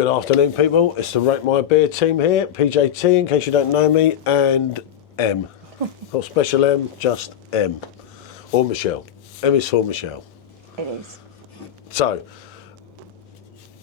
Good afternoon, people. It's the Rate My Beer team here, PJT, in case you don't know me, and M. Not special M, just M. Or Michelle. M is for Michelle. It is. So,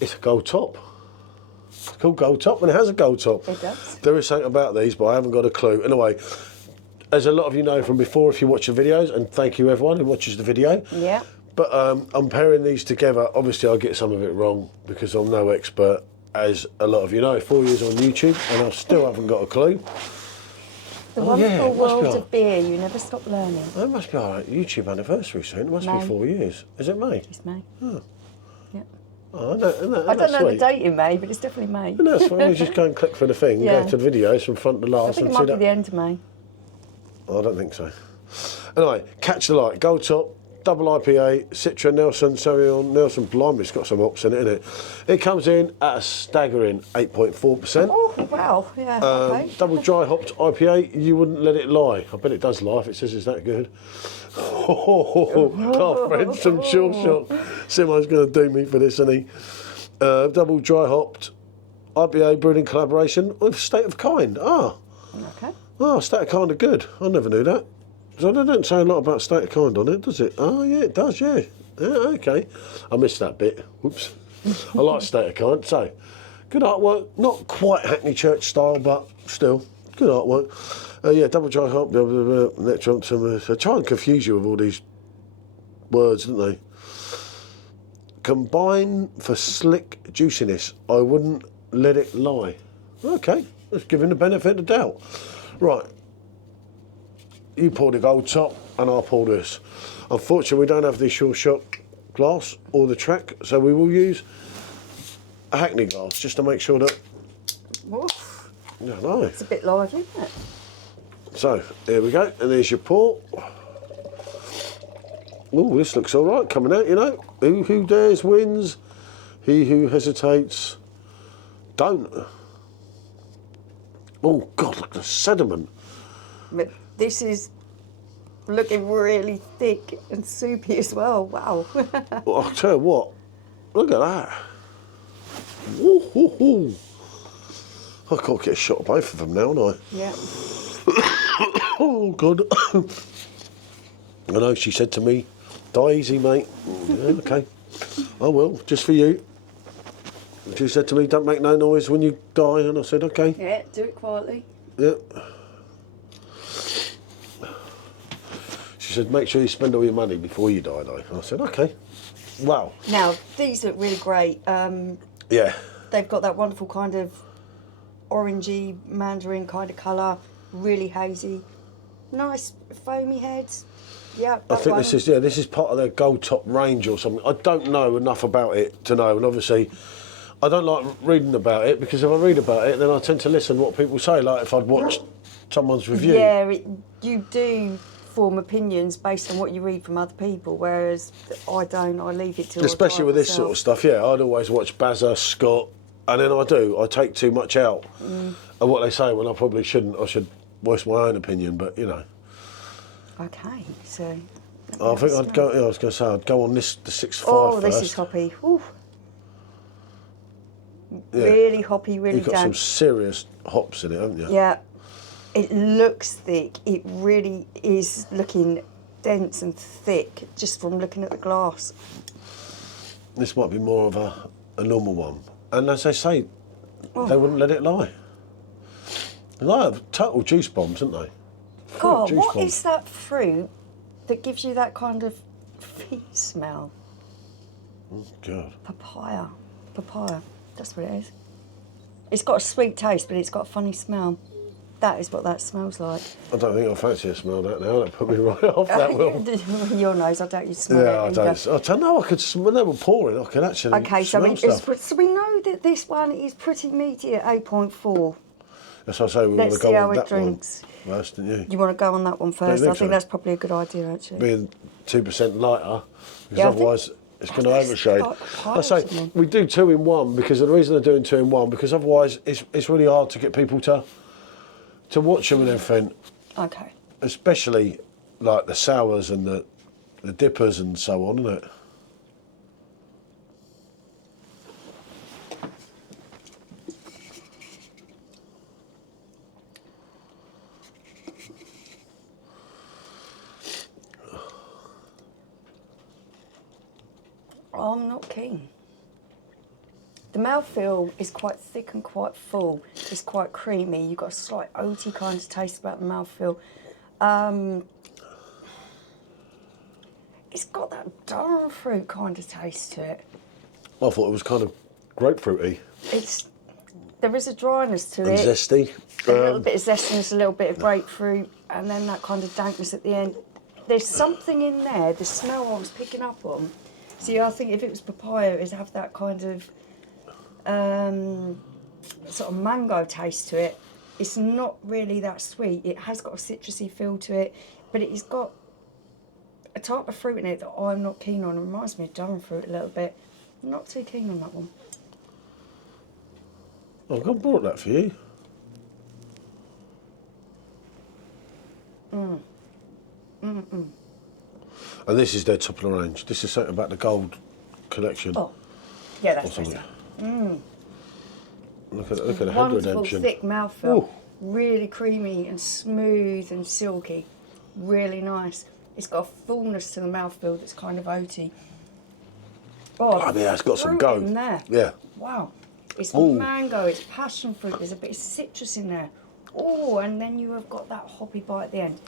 it's a gold top. It's called gold top, and it has a gold top. It does. There is something about these, but I haven't got a clue. Anyway, as a lot of you know from before, if you watch the videos, and thank you everyone who watches the video. Yeah. But I'm pairing these together. Obviously, I'll get some of it wrong because I'm no expert, as a lot of you know. 4 years on YouTube, and I still haven't got a clue. The wonderful world of beer, you never stop learning. It must be our YouTube anniversary soon. It must be 4 years. Is it May? It's May. Oh. Yeah. Oh, isn't I don't know sweet? the date in May, but it's definitely May. No, that's fine. We just go and click for the thing, Yeah. go to the videos from front to last. I think and it see might be that. the end of May. I don't think so. Anyway, catch the light. Gold top, double IPA, Citra, Nelson, Sauvignon, Nelson. Blimey, it's got some hops in it, innit? It comes in at a staggering 8.4%. Oh, wow. Yeah, okay. Double dry hopped IPA, you wouldn't let it lie. I bet it does lie if it says it's that good. Our friend from Sureshot. Simo's going to do me for this, isn't he? Double dry hopped IPA brewed in collaboration with State of Kind. Okay. State of Kind are good. I never knew that. So they don't say a lot about State of Kind on it, does it? Oh, yeah, it does, yeah. Yeah, okay. I missed that bit. Whoops. I like State of Kind. So, good artwork. Not quite Hackney Church style, but still, good artwork. Yeah, double dry hop, they try and confuse you with all these words, don't they? Combine for slick juiciness. I wouldn't let it lie. Okay, let's give him the benefit of the doubt. Right. You pour the gold top and I'll pour this. Unfortunately, we don't have the Sureshot glass or the track, so we will use a Hackney glass just to make sure that. Oof. No. It's a bit lively, isn't it? So, here we go, and there's your pour. Oh, this looks all right coming out, you know. Who dares wins, he who hesitates don't. Oh, God, look at the sediment. But this is looking really thick and soupy as well. Wow. Well, I'll tell you what, look at that. Ooh, ooh, ooh. I can't get a shot of both of them now, can I? Yeah. Oh, God. I know, she said to me, die easy, mate. Yeah, okay. I will, just for you. She said to me, don't make no noise when you die, and I said, okay. Yeah, do it quietly. Yeah. She said, make sure you spend all your money before you die, though. I said, okay. Wow. Now, these look really great. Yeah. They've got that wonderful kind of orangey mandarin kind of colour, really hazy. Nice foamy heads. Yeah, I think this is part of their gold top range or something. I don't know enough about it to know, and obviously I don't like reading about it, because if I read about it, then I tend to listen to what people say, like if I'd watched someone's review. Yeah, you do form opinions based on what you read from other people, whereas I don't. I leave it to. Especially with this sort of stuff, yeah. I'd always watch Bazza, Scott, and then I take too much out of what they say when I probably shouldn't. I should voice my own opinion, but you know. Okay, so. I think I'd go. I was going to say I'd go on the 6.5 Oh, first. this is hoppy. Ooh. Yeah. Really hoppy, really You've got damp. some serious hops in it, haven't you? Yeah, it looks thick. It really is looking dense and thick just from looking at the glass. This might be more of a normal one. And as they say, they wouldn't let it lie. They're like total juice bombs, aren't they? God, what is that fruit that gives you that kind of feet smell? Oh, God. Papaya. That's what it is. It's got a sweet taste, but it's got a funny smell. That is what that smells like. I don't think I fancy to smell that now. That put me right off, that will. Your nose, I doubt you smell it. Yeah, I don't know. I could, when they were pouring, I could actually Okay, so smell stuff. so we know that this one is pretty meaty at 8.4. That's what I say, we want to Let's see go how on it that drinks. one first, didn't you? You want to go on that one first? think I think so? that's probably a good idea, actually. Being 2% lighter, because Yeah, I otherwise it's going to overshade. quite I say possible. we do 2 in 1 because the reason they're doing 2 in 1, because otherwise it's really hard to get people to watch them and everything. Okay. Especially like the sours and the dippers and so on, isn't it? I'm not keen. The mouthfeel is quite thick and quite full. It's quite creamy. You've got a slight oaty kind of taste about the mouthfeel. It's got that Durham fruit kind of taste to it. I thought it was kind of grapefruity. There is a dryness to And it. zesty. A little bit of zestiness, a little bit of grapefruit, and then that kind of dankness at the end. There's something in there, the smell I was picking up on. See, I think if it was papaya, it'd have that kind of sort of mango taste to it. It's not really that sweet. It has got a citrusy feel to it, but it's got a type of fruit in it that I'm not keen on. It reminds me of Durham fruit a little bit. I'm not too keen on that one. I've got brought that for you. And this is their top of the range. This is something about the gold collection. Oh, yeah, that's better. Look at the head Wonderful, redemption. thick mouthfeel. Really creamy and smooth and silky. Really nice. It's got a fullness to the mouthfeel that's kind of oaty. Oh, Yeah, it's got some fruit go. in there. Yeah. Wow. It's mango, it's passion fruit, there's a bit of citrus in there. Oh, and then you have got that hoppy bite at the end.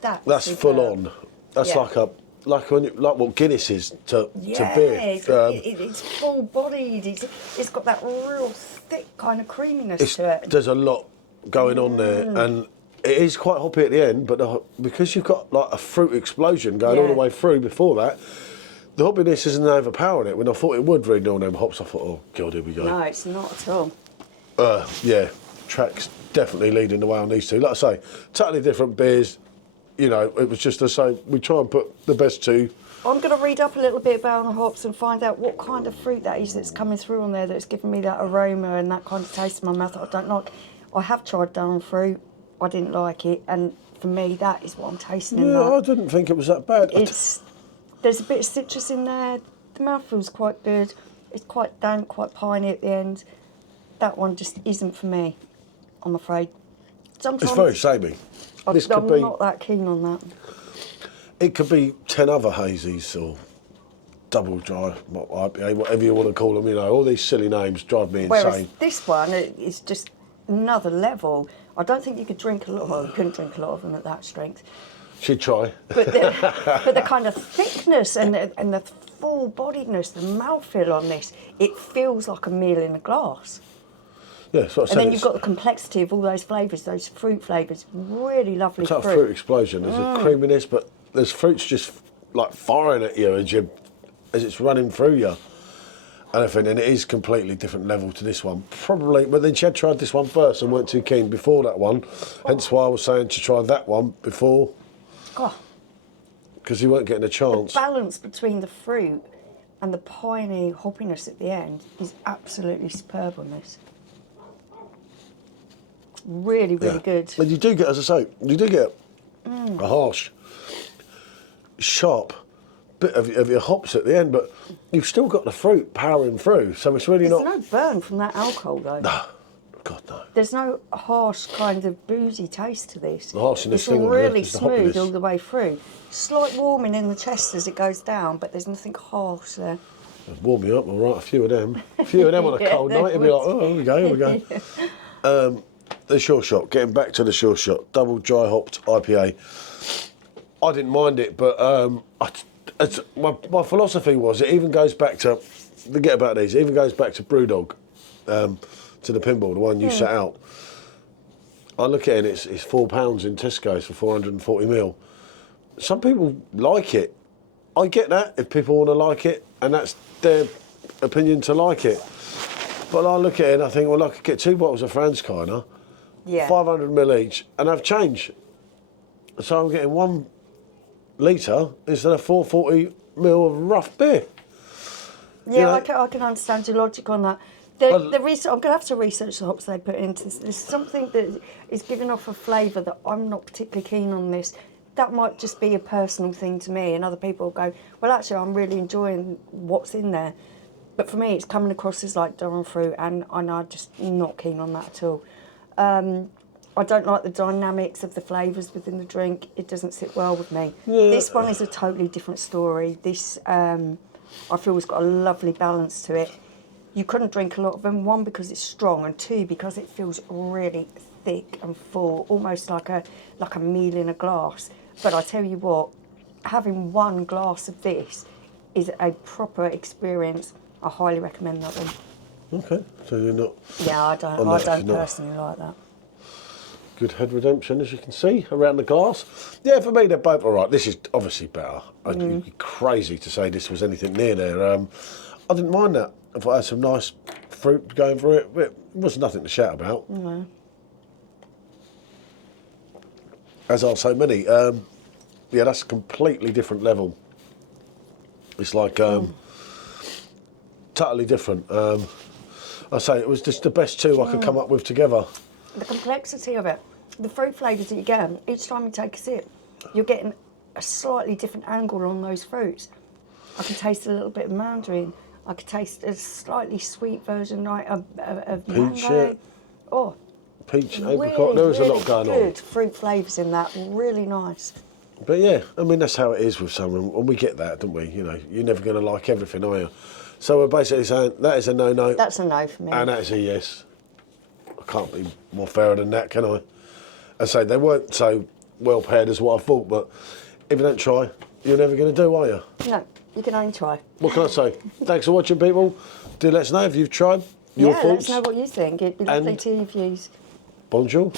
That's superb. full on. That's Yeah. like what Guinness is to Yeah, beer. it's full bodied. It's got that real thick kind of creaminess to it. There's a lot going on there, and it is quite hoppy at the end. But because you've got like a fruit explosion going all the way through before that, the hoppiness isn't overpowering it. When I thought it would read all them hops, I thought, oh God, here we go. No, it's not at all. Yeah, Track's definitely leading the way on these two. Like I say, totally different beers. You know, it was just to say we try and put the best two. I'm going to read up a little bit about the hops and find out what kind of fruit that is that's coming through on there that's giving me that aroma and that kind of taste in my mouth that I don't like. I have tried Durham fruit. I didn't like it, and for me, that is what I'm tasting in that. I didn't think it was that bad. There's a bit of citrus in there. The mouthfeel's quite good. It's quite dank, quite piney at the end. That one just isn't for me, I'm afraid. Sometimes It's very samey. I'm not that keen on that. It could be 10 other hazies or double dry, IPA, whatever you want to call them. You know, all these silly names drive me Whereas insane. this one is just another level. I don't think you could drink a lot. Well, you couldn't drink a lot of them at that strength. She'd try. But the kind of thickness and the full-bodiedness, the mouthfeel on this, it feels like a meal in a glass. Yeah, that's what I said. And then you've got the complexity of all those flavours, those fruit flavours, really lovely It's like fruit. a fruit explosion. There's a creaminess, but there's fruits just like firing at you as it's running through you. And it is completely different level to this one. Probably, but then she had tried this one first and weren't too keen before that one. Hence why I was saying to try that one before. God, Because you weren't getting a chance. the balance between the fruit and the piney hoppiness at the end is absolutely superb on this. Really, really good. And you do get, as I say, a harsh, sharp bit of your hops at the end, but you've still got the fruit powering through, so it's really There's not... no burn from that alcohol though. No, God no. There's no harsh kind of boozy taste to this. The harshness It's thing, really it's the smooth hoppiness. all the way through. Slight warming in the chest as it goes down, but there's nothing harsh there. It'd warm you up, all right, a few of them. A few of them on a Yeah, cold they night, you'd be like, would. oh, here we go. The Sureshot, getting back to the Sureshot, double dry hopped IPA. I didn't mind it, but my philosophy was it even goes back to, forget about these, it even goes back to Brewdog, to the pinball, the one you set out. I look at it and it's £4 in Tesco's for 440ml. Some people like it. I get that if people want to like it, and that's their opinion to like it. But I look at it and I think, well, I could get 2 bottles of Franzkeiner, Yeah. 500ml each, and have change. So I'm getting 1 litre instead of 440ml of rough beer. Yeah, You know? I can understand your logic on that. I'm going to have to research the hops they put into this. There's something that is giving off a flavour that I'm not particularly keen on this. That might just be a personal thing to me, and other people will go, well, actually, I'm really enjoying what's in there. But for me, it's coming across as like Durham fruit, and I'm just not keen on that at all. I don't like the dynamics of the flavours within the drink. It doesn't sit well with me. Yeah. This one is a totally different story. This I feel it's got a lovely balance to it. You couldn't drink a lot of them, one, because it's strong, and two, because it feels really thick and full, almost like a meal in a glass. But I tell you what, having one glass of this is a proper experience. I highly recommend that one. Okay, so you're not... Yeah, I don't personally like that. Good head redemption, as you can see, around the glass. Yeah, for me, they're both all right. This is obviously better. It'd be crazy to say this was anything near there. I didn't mind that. If I had some nice fruit going through it, it was nothing to shout about. No. As are so many. Yeah, that's a completely different level. It's like totally different. I say it was just the best two I could come up with together. The complexity of it, the fruit flavours that you get, each time you take a sip, you're getting a slightly different angle on those fruits. I can taste a little bit of mandarin. I could taste a slightly sweet version like of Peach, mango. yeah. Oh, Peach, really, apricot, there was a lot really going on. good fruit flavours in that, really nice. But yeah, I mean, that's how it is with someone, and we get that, don't we? You know, you're never going to like everything, are you? So we're basically saying that is a no-no. That's a no for me. And that is a yes. I can't be more fairer than that, can I? I say they weren't so well paired as what I thought, but if you don't try, you're never going to do, are you? No, you can only try. What can I say? Thanks for watching, people. Do let us know if you've tried. Your Let thoughts. us know what you think. It'd be lovely And- to hear your views. Bonjour.